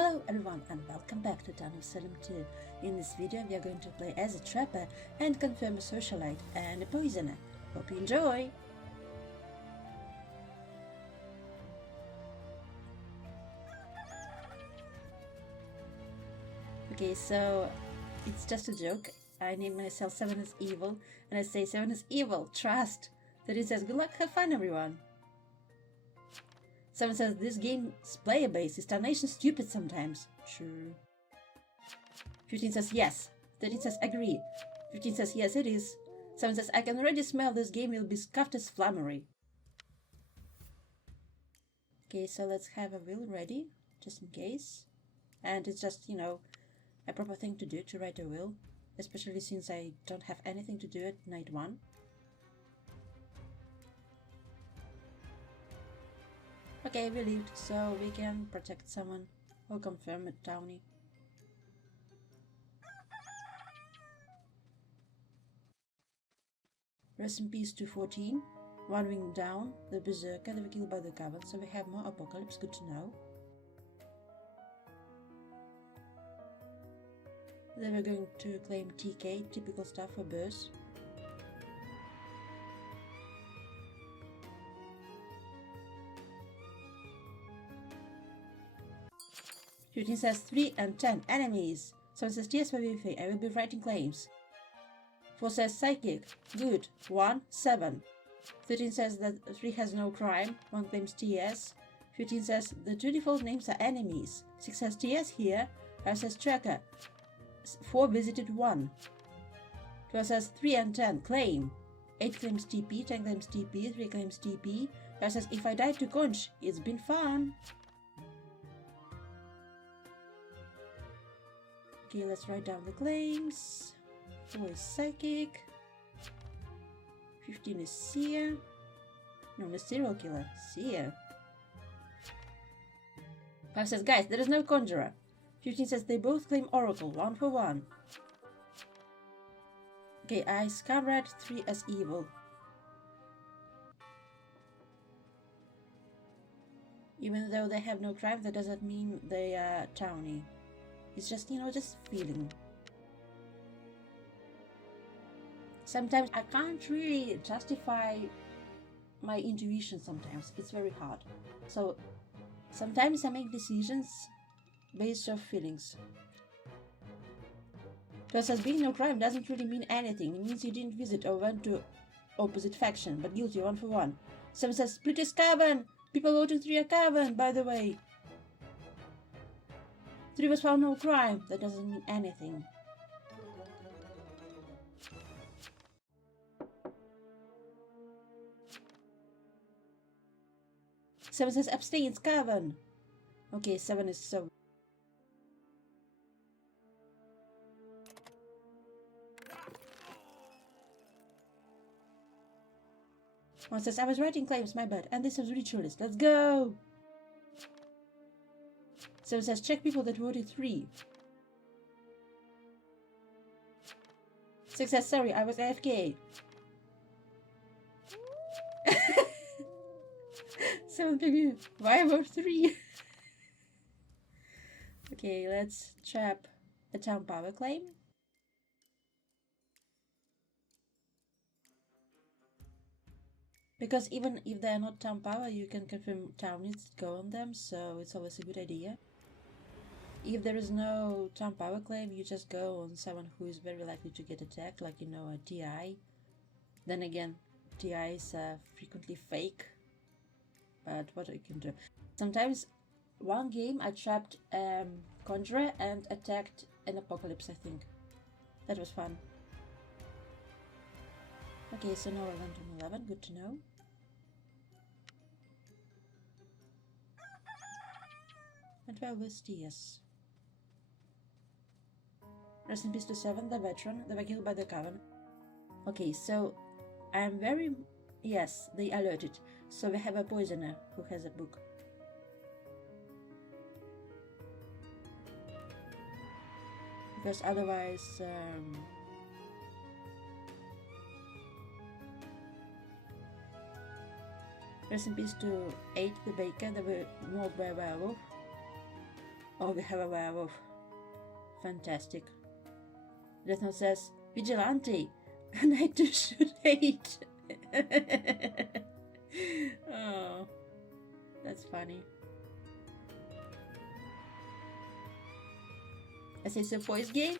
Hello everyone and welcome back to Town of Salem 2. In this video we are going to play as a trapper and confirm a socialite and a poisoner. Hope you enjoy! Okay, so it's just a joke. I name myself 7 is evil and I say 7 is evil, trust! That it says good luck, have fun everyone! Someone says this game's player base is tarnation stupid sometimes. True. 15 says yes. 13 says agree. 15 says yes it is. 7 says I can already smell this game will be scuffed as flummery. Okay, so let's have a will ready, just in case. And it's just, a proper thing to do to write a will. Especially since I don't have anything to do at night 1. Okay, we lived, so we can protect someone or confirm a townie. Rest in peace to 14. One wing down, the berserker, they were killed by the coven, so we have more apocalypse, good to know. They were going to claim TK, typical stuff for burst. Shooting says 3 and 10 enemies. Someone says TS by Wi-Fi, I will be writing claims. 4 says psychic, good, 1, 7. 13 says that 3 has no crime, 1 claims TS. 15 says the 2 default names are enemies. 6 says TS here, 5 says tracker. 4 visited 1. 12 says 3 and 10 claim. 8 claims TP, 10 claims TP, 3 claims TP. 5 says if I die to conch, it's been fun. Okay, let's write down the claims. 4 is psychic. 15 is seer. No, the serial killer. Seer. 5 says, guys, there is no conjurer. 15 says they both claim oracle, 1 for 1. Okay, I scamread 3 as evil. Even though they have no crime, that doesn't mean they are townie. It's just, just feeling. Sometimes I can't really justify my intuition sometimes. It's very hard. So sometimes I make decisions based off feelings. Just as being no crime doesn't really mean anything. It means you didn't visit or went to opposite faction, but guilty 1 for 1. Someone says split is cavern! People voting 3 are cavern, by the way. 3 was found no crime. That doesn't mean anything. Seven says abstains cavern. Okay, 7 is so. One says I was writing claims, my bad, and this is ritualist. Let's go. 7 says check people that voted 3. 6 says sorry, I was AFK. 7 baby, why I vote 3? Okay, let's trap a town power claim. Because even if they are not town power, you can confirm townies that go on them, so it's always a good idea. If there is no town power claim, you just go on someone who is very likely to get attacked, like, a TI. Then again, TIs are frequently fake, but what you can do. Sometimes, one game I trapped Conjurer and attacked an Apocalypse, I think. That was fun. Okay, so now I went on 11, good to know. And 12 is TS. Rest in peace to 7, the veteran. They were killed by the coven. Okay, so I am very... Yes, they alerted. So we have a poisoner who has a book. Because otherwise... Rest in peace to 8, the baker. They were mauled by a werewolf. Oh, we have a werewolf. Fantastic. Death Note says, Vigilante! And I too should hate. Oh, that's funny. I say it's a voice game.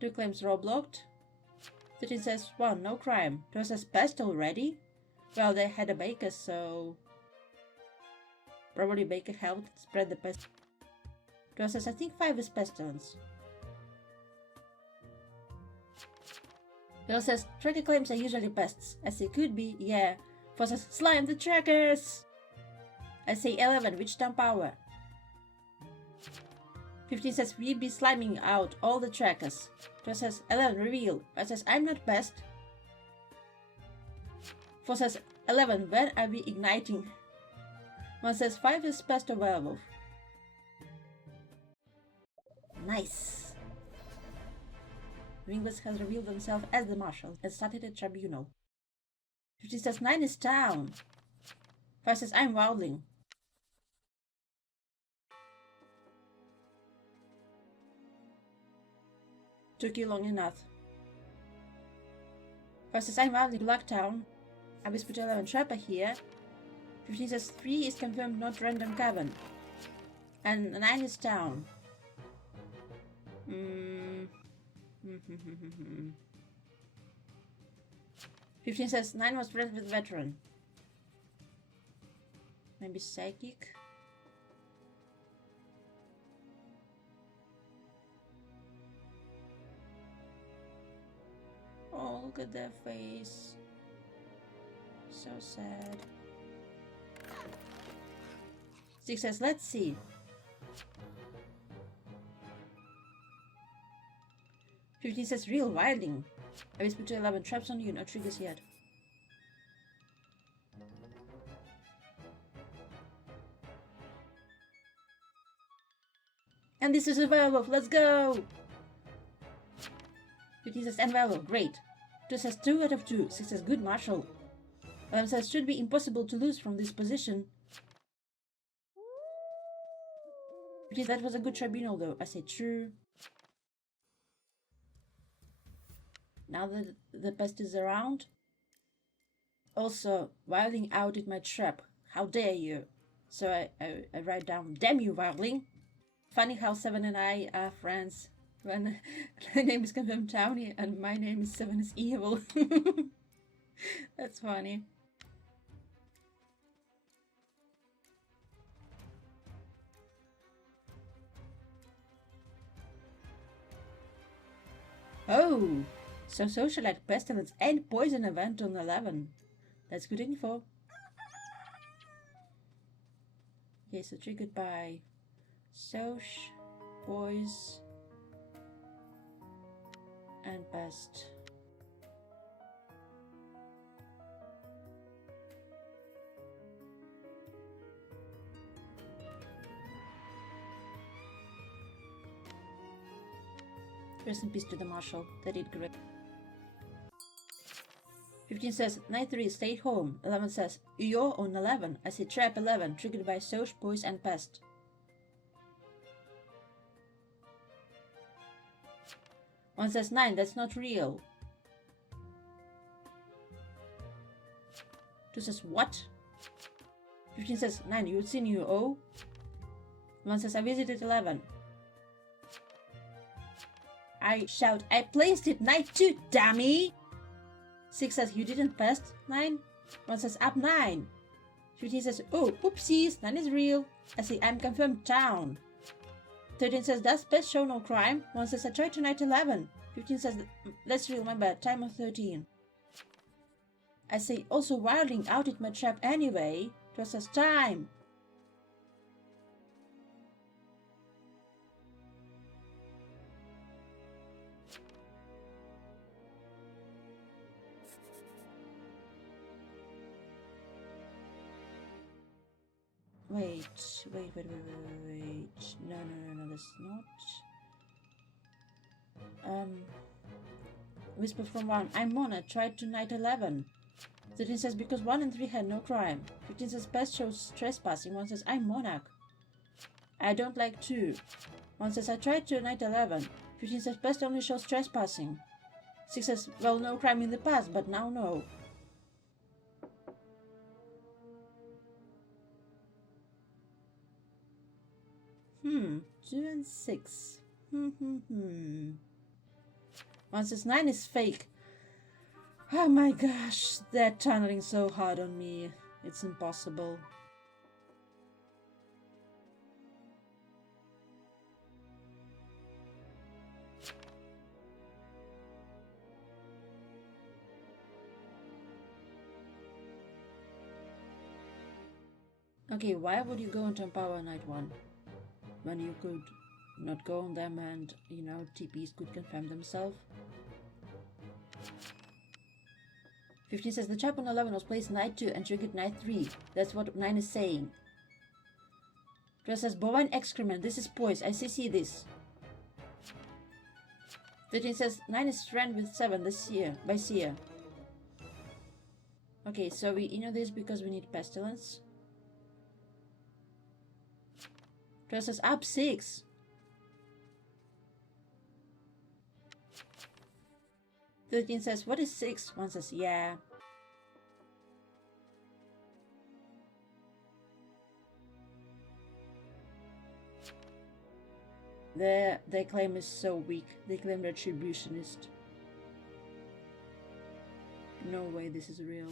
2 claims roadblocked. 13 says 1, no crime. 12 says pest already. Well, they had a baker, so probably baker helped spread the pest. 12 says I think 5 is pestilence. 12 says tracker claims are usually pests. I say could be, yeah. 4 says slime the trackers. I say 11, witch town power. 15 says we be sliming out all the trackers. 12 says 11 reveal. 5 says I'm not pest. 4 says 11 when are we igniting? 1 says 5 is pest or werewolf. Nice. Wingless has revealed himself as the marshal and started a tribunal. 15 says 9 is town. 5 says I'm wildling. Took you long enough. 5 says I'm wildling Blacktown. I whispered to 11 Trapper here. 15 says 3 is confirmed not random cavern. And 9 is town. 15 says 9 was friends with veteran. Maybe psychic. Oh, look at their face. So sad. 6 says let's see. 15 says real wilding. I whispered to 11 traps on you, no triggers yet. And this is a werewolf, let's go! 15 says and werewolf, great. 2 says 2 out of 2. 6 says good marshal. 11 says should be impossible to lose from this position. 15 that was a good tribunal though. I say true. Now that the pest is around. Also, wilding out in my trap. How dare you? So I write down, damn you, wildling. Funny how 7 and I are friends. When my name is confirmed Townie and my name is 7 is evil. That's funny. Oh! So Socialite, Pestilence and Poison event on 11. That's good info. Okay, so triggered by Soc, Poise, and Pest. Rest in peace to the marshal. They did great. 15 says, Night 3, stay home. 11 says, you're on 11. I say trap 11, triggered by Soc, Poise, and Pest. One says 9, that's not real. 2 says, what? 15 says, 9, you've seen you, oh? 1 says, I visited 11. I shout, I placed it, Night 2, dummy! 6 says, you didn't pest, 9. 1 says, up 9. 15 says, oh, oopsies, 9 is real. I say, I'm confirmed town. 13 says, does pest show no crime? 1 says, I tried tonight 11. 15 says, that's real, my bad, time of 13. I say, also wilding out at my trap anyway. 12 says, time. Wait. No, that's not. Whisper from 1. I'm Mona, tried tonight 11. 13 says, because 1 and 3 had no crime. 15 says, pest shows trespassing. 1 says, I'm Monarch. I don't like 2. 1 says, I tried to knight 11. 15 says, best only shows trespassing. 6 says, well, no crime in the past, but now no. Hmm, 2 and 6. 1 says, 9 is fake. Oh my gosh, they're tunneling so hard on me. It's impossible. Okay, why would you go and empower knight 1 when you could not go on them and, you know, TPs could confirm themselves? 15 says the trap on 11 was placed knight 2 and triggered knight 3. That's what 9 is saying. 12 says bovine excrement. This is poise. I see this. 13 says 9 is friend with 7 this year by Seer. Okay, so we know this because we need pestilence. 12 says up 6. Thirteen says, what is 6? 1 says, yeah. Their claim is so weak. They claim retributionist. No way this is real.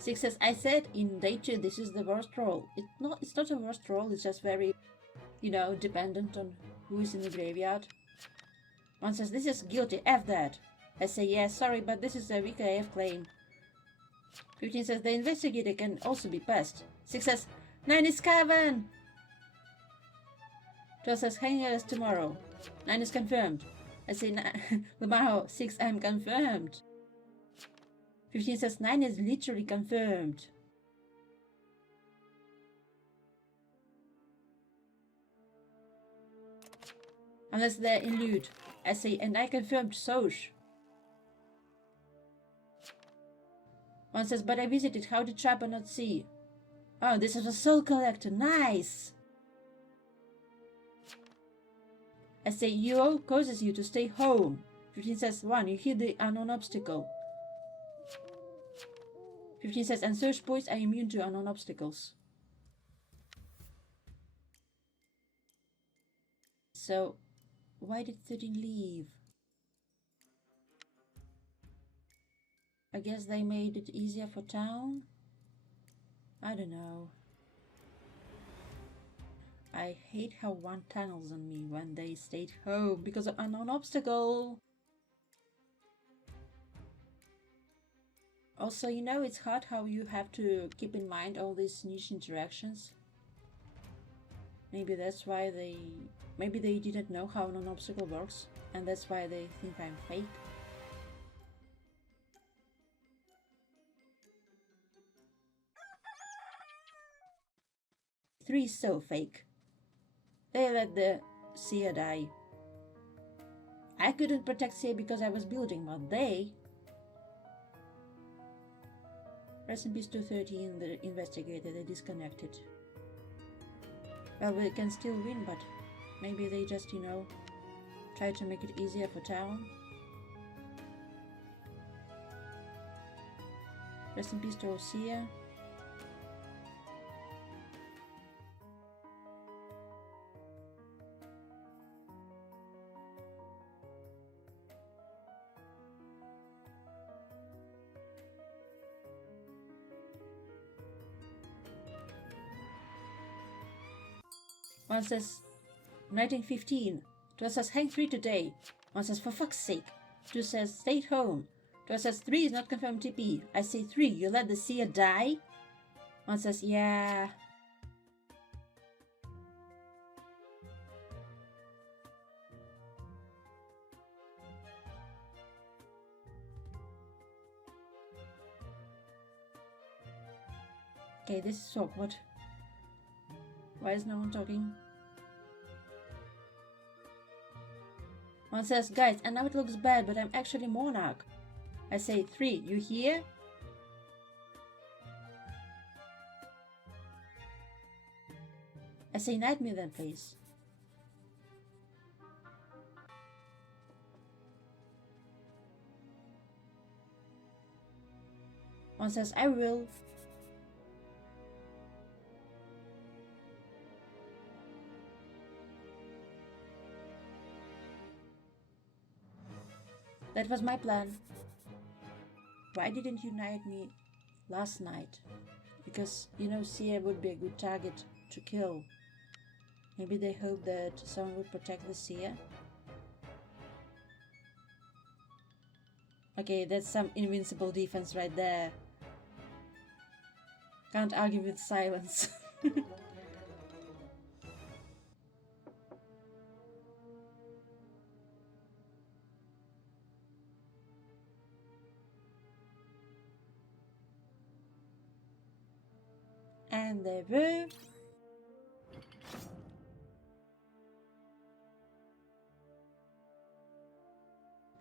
6 says, I said in day 2 this is the worst roll. It's not a worst roll, it's just very, you know, dependent on who is in the graveyard. 1 says, this is guilty, F that. I say, yeah, sorry, but this is a weak AF claim. 15 says, the investigator can also be passed. 6 says, 9 is Cavan. 12 says, hanging us tomorrow. 9 is confirmed. I say, Lamao, 6, I'm confirmed. 15 says, 9 is literally confirmed. Unless they're in loot. I say, and I confirmed Soch. 1 says, but I visited, how did Trapper not see? Oh, this is a soul collector, nice! I say, UO causes you to stay home. 15 says, 1, you hit the unknown obstacle. 15 says, and search points are immune to unknown obstacles. So, why did 13 leave? I guess they made it easier for town? I don't know. I hate how 1 tunnels on me when they stayed home because of unknown obstacle. Also, you know, it's hard how you have to keep in mind all these niche interactions. Maybe that's why maybe they didn't know how unknown obstacle works, and that's why they think I'm fake. 3 is so fake. They let the Seer die. I couldn't protect Seer because I was building, but they... Rest in peace to 13, the investigator, they disconnected. Well, we can still win, but maybe they just, you know, try to make it easier for town. Rest in peace to Seer. One says, 1915. 12 says, hang 3 today. 1 says, for fuck's sake. 2 says, stay at home. 12 says, 3 is not confirmed TP. I say, 3, you let the Seer die? 1 says, yeah. Okay, this is awkward. Why is no one talking? 1 says, guys, I know it looks bad, but I'm actually Monarch. I say, 3, you hear? say knight me then, please. One says, I will. That was my plan. Why didn't you knight me last night? Because, you know, Sia would be a good target to kill. Maybe they hope that someone would protect the Sia. Okay, that's some invincible defense right there. Can't argue with silence. And they were.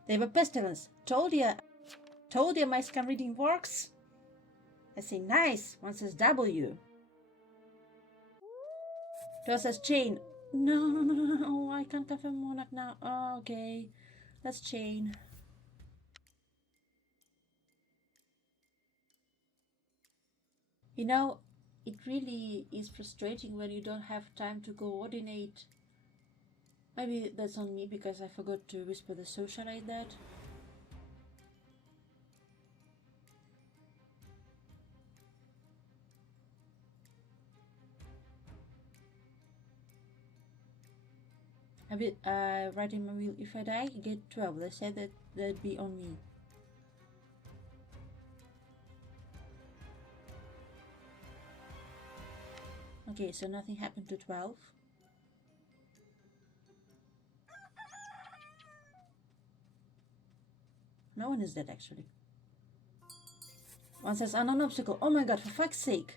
They were pestilence. Told you my scan reading works. I say nice. One says W. Two says chain. No, I can't confirm monarch now. Oh, okay, let's chain. You know, it really is frustrating when you don't have time to coordinate. Maybe that's on me because I forgot to whisper the Socialite that. Write in my will, if I die, you get 12. They said that that'd be on me. Okay, so nothing happened to 12. No one is dead, actually. One says, unknown obstacle. Oh my god, for fuck's sake.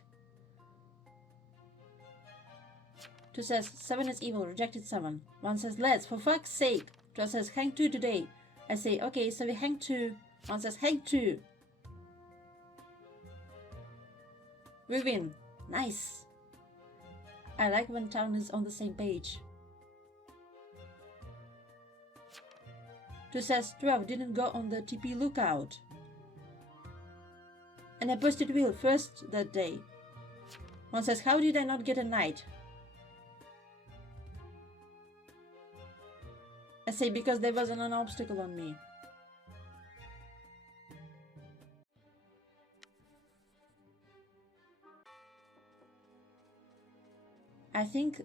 Two says, 7 is evil, rejected 7. One says, let's, for fuck's sake. Two says, hang 2 today. I say, okay, so we hang 2. One says, hang 2. We win. Nice. I like when town is on the same page. Two says, 12 didn't go on the TP lookout. And I posted wheel first that day. One says, how did I not get a knight? I say, because there wasn't an obstacle on me. I think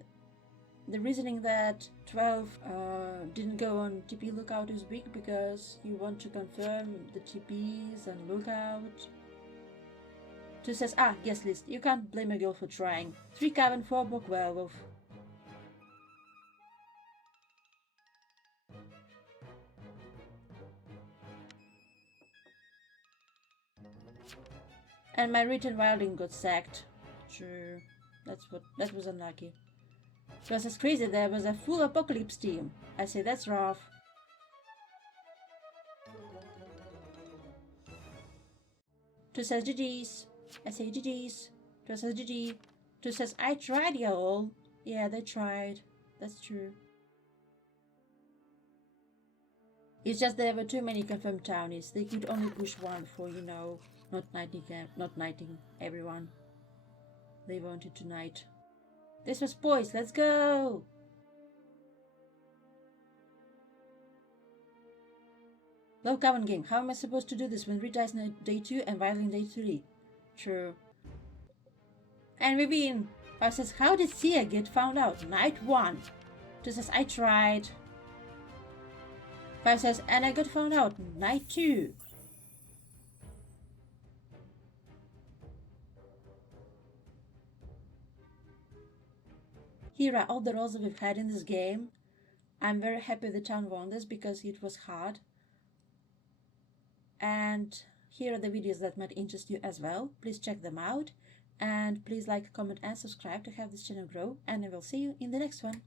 the reasoning that 12 didn't go on TP lookout is weak because you want to confirm the TPs and lookout. 2 says, guest list. You can't blame a girl for trying. 3 Cavern, 4 Book Werewolf. And my written wilding got sacked. Sure, that was unlucky. It was as crazy there was a full apocalypse team. I say that's rough. Two says GG's. I say GG's. Two says GG. Two says I tried, y'all. Yeah, they tried. That's true. It's just there were too many confirmed townies. They could only push one for, you know, not knighting everyone. They wanted to knight. This was poised. Let's go! Low Cavern game. How am I supposed to do this when Reed dies on day 2 and Violin day 3? True. And we win! 5 says, how did Sia get found out? Night 1. 2 says, I tried. 5 says, and I got found out. Night 2. Here are all the roles that we've had in this game. I'm very happy the town won this because it was hard. And here are the videos that might interest you as well. Please check them out. And please like, comment and subscribe to have this channel grow. And I will see you in the next one.